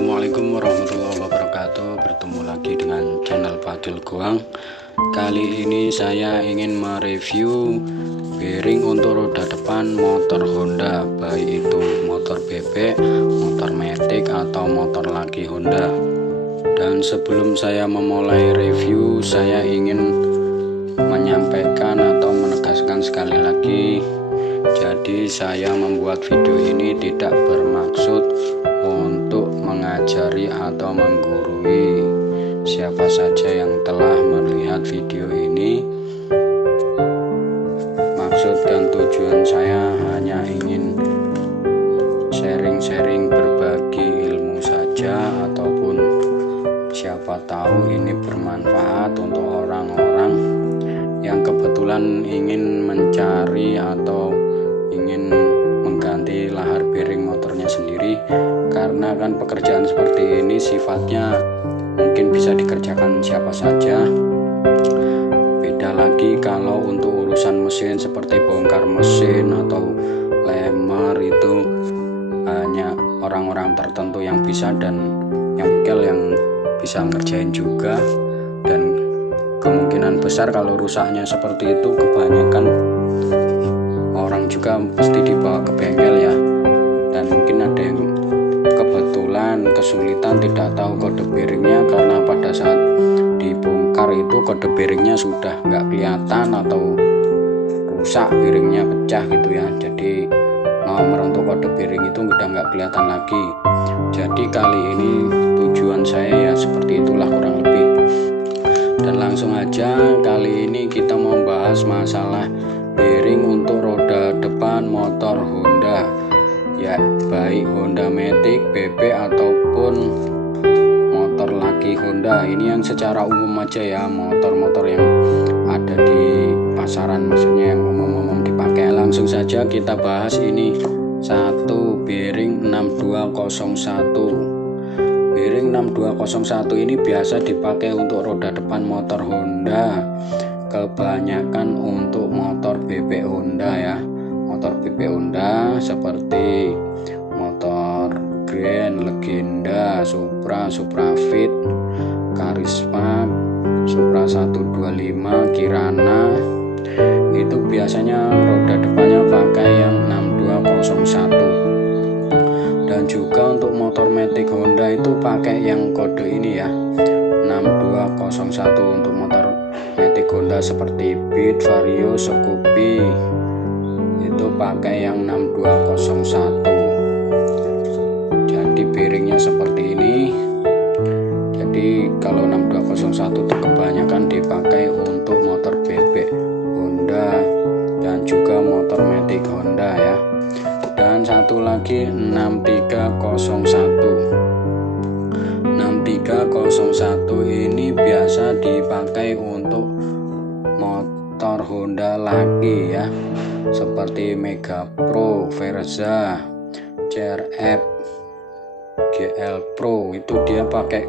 Assalamualaikum warahmatullahi wabarakatuh. Bertemu lagi dengan channel Fadil Goang. Kali ini saya ingin mereview bearing untuk roda depan motor Honda, baik itu motor bebek, motor matic atau motor laki Honda. Dan sebelum saya memulai review, saya ingin menyampaikan atau menegaskan sekali lagi, jadi saya membuat video ini tidak bermaksud untuk mengajari atau menggurui siapa saja yang telah melihat video ini. Maksud dan tujuan saya hanya ingin sharing-sharing, berbagi ilmu saja, ataupun siapa tahu ini bermanfaat untuk orang-orang yang kebetulan ingin mencari atau ingin mengganti lahar bearing motornya sendiri. Karena kan pekerjaan seperti ini sifatnya mungkin bisa dikerjakan siapa saja. Beda lagi kalau untuk urusan mesin seperti bongkar mesin atau lemer, itu hanya orang-orang tertentu yang bisa, dan yang bisa ngerjain juga. Dan kemungkinan besar kalau rusaknya seperti itu, kebanyakan orang juga pasti dibawa ke bengkel ya. Dan mungkin ada yang kebetulan kesulitan tidak tahu kode bearingnya, karena pada saat dibongkar itu kode bearingnya sudah nggak kelihatan atau rusak, bearingnya pecah gitu ya. Jadi nomor untuk kode bearing itu udah nggak kelihatan lagi. Jadi kali ini tujuan saya ya seperti itulah kurang lebih. Dan langsung aja, kali ini kita mau bahas masalah bearing untuk roda depan motor Honda, ya baik Honda Matic, bebek ataupun motor laki Honda. Ini yang secara umum aja ya, motor-motor yang ada di pasaran, maksudnya yang umum-umum dipakai. Langsung saja kita bahas ini. Satu, bearing 6201. Bearing 6201 ini biasa dipakai untuk roda depan motor Honda, kebanyakan untuk motor bebek Honda ya. Motor bebek Honda seperti motor Grand, Legenda, Supra, Suprafit, Karisma, Supra 125, Kirana, itu biasanya roda depannya pakai yang 6201. Dan juga untuk motor Matic Honda itu pakai yang kode ini ya, 6201. Untuk motor Matic Honda seperti Beat, Vario, Scoopy itu pakai yang 6201. Jadi bearingnya seperti ini. Jadi kalau 6201 itu kebanyakan dipakai untuk motor bebek Honda dan juga motor Matic Honda ya. Dan satu lagi 6301. 6301 ini biasa dipakai untuk motor Honda laki ya, seperti Mega Pro, Verza, CRF, GL Pro, itu dia pakai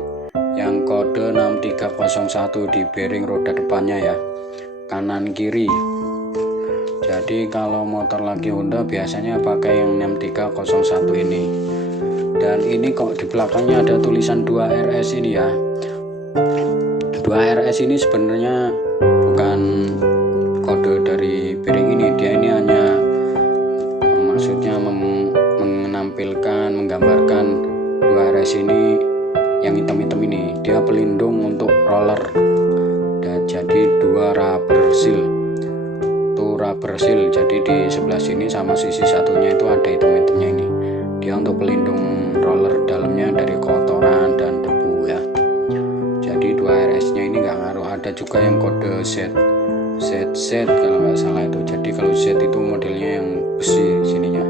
yang kode 6301 di bearing roda depannya ya, kanan kiri. Jadi kalau motor laki Honda biasanya pakai yang 6301 ini. Dan ini kok di belakangnya ada tulisan 2RS ini ya. 2RS ini sebenarnya bukan kode dari bearing ini, dia ini hanya maksudnya menampilkan, menggambarkan 2RS ini yang hitam-hitam ini, dia pelindung untuk roller. Dan jadi dua rubber seal, rubber seal, jadi di sebelah sini sama sisi satunya itu ada hitam-hitamnya ini, dia untuk pelindung roller dalamnya dari kotoran dan debu ya. Jadi 2RS nya ini nggak ngaruh. Ada juga yang kode Z kalau nggak salah itu. Jadi kalau Z itu modelnya yang besi sininya,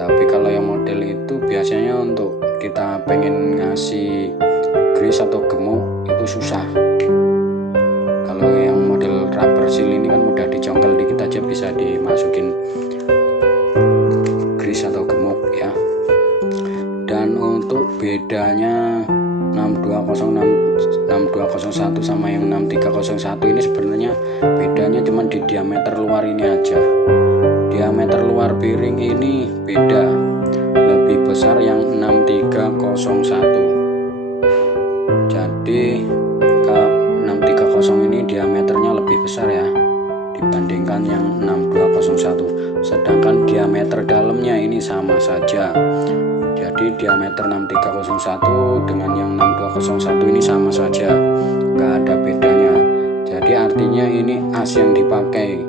tapi kalau yang model itu biasanya untuk kita pengen ngasih grease atau gemuk itu susah. Kalau yang model rubber seal ini kan mudah dicongkel dikit aja bisa dimasukin grease atau gemuk ya. Dan untuk bedanya 6201 sama yang 6301 ini sebenarnya bedanya cuma di diameter luar ini aja. Diameter luar bearing ini beda, lebih besar yang 6301 dengan yang 6201, sedangkan diameter dalamnya ini sama saja. Jadi diameter 6301 dengan yang 6201 ini sama saja, nggak ada bedanya. Jadi artinya ini as yang dipakai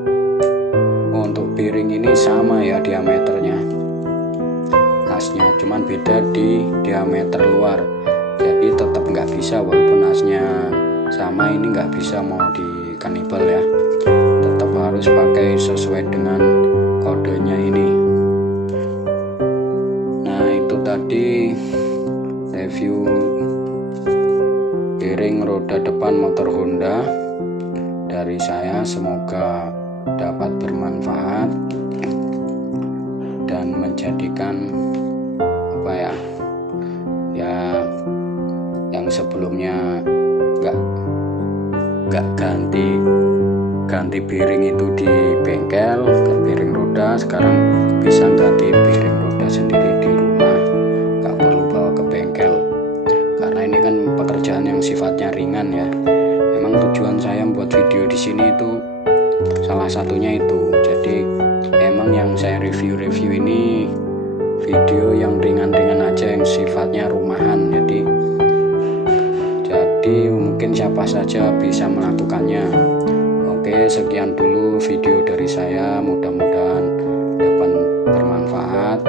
untuk piring ini sama ya diameternya, asnya cuman beda di diameter luar. Jadi tetap nggak bisa, walaupun asnya sama ini nggak bisa mau di kanibal ya, tetap harus pakai sesuai dengan kodenya ini. Nah itu tadi review piring roda depan motor Honda dari saya, semoga dapat bermanfaat dan menjadikan apa ya yang sebelumnya nggak ganti piring itu di bengkel ke piring roda, sekarang bisa ganti piring roda sendiri di rumah, nggak perlu bawa ke bengkel, karena ini kan pekerjaan yang sifatnya ringan ya. Memang tujuan saya membuat video di sini itu salah satunya itu. Jadi memang yang saya review ini video yang ringan-ringan aja, yang sifatnya rumahan. Jadi mungkin siapa saja bisa melakukannya. Oke, sekian dulu video dari saya, mudah-mudahan dapat bermanfaat.